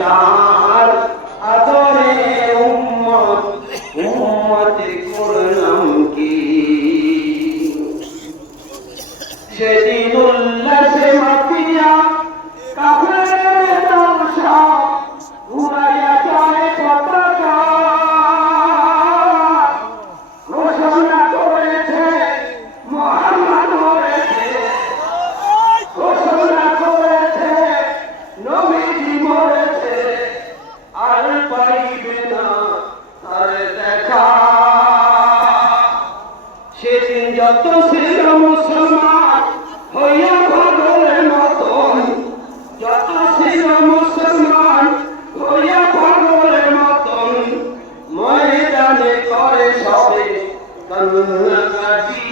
তার আদরে উম্মত উম্মতে করলাম কি সেদিন উল্লাসে মাতিয়া কাফেরের দংশা উড়াইয়া যায় পতাকা ঘোষণা করেছে মুহাম্মদ মরেছে ঘোষণা করেছে নবীজি মরেছে আর পাইবে না তার দেখা সেদিন যত ছিল মুসলমান হইয়া পাগলের মতন যত ছিল মুসলমান হইয়া পাগলের মতন ময়দানে করে সবে কান্নাকাটি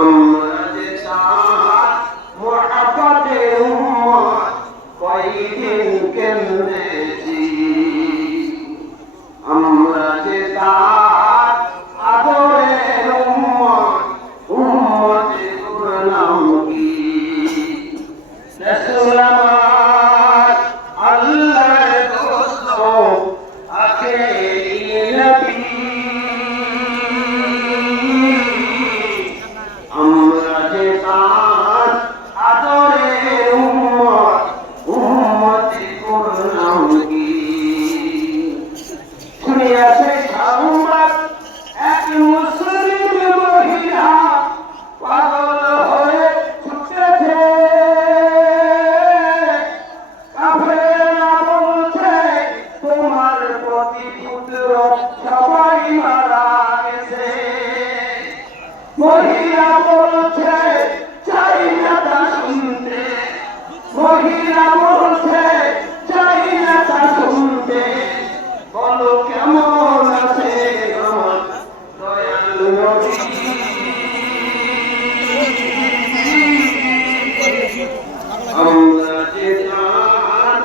আমরা যে তার মুহাব্বতে উম্মত কয়দিন কেমনেছি আমরা যে তার আদরের উম্মত উম্মতে করলাম কি রাসূল আমার আল্লাহর দোস্ত আখেরি নবী আমরা যে তার আদরের উম্মত উম্মতে করলাম কি শুনিয়াছে সংবাদ এক মুসলিম মহিলা পাগল হয়ে ছুটেছে কাফেররা বলছে তোমার প্রতিপুত্র সবাই মারা গেছে মহিলা বলছে চাই না তা শুনতে মহিলা বলছে চাই না তা শুনতে বলো কেমন আছে আমার দয়াল নবী আমরা যে তার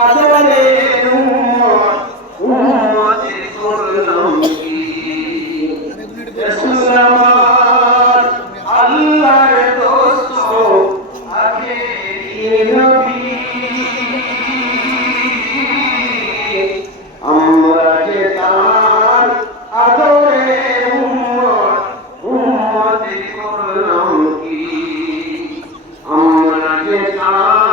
আদরের উম্মত উম্মতে করলাম কি রাসূল আমার আল্লাহর দোস্ত আখেরি নবী আমরা যে তার আদরের উম্মত উম্মতে করলাম কি আমরা যে তার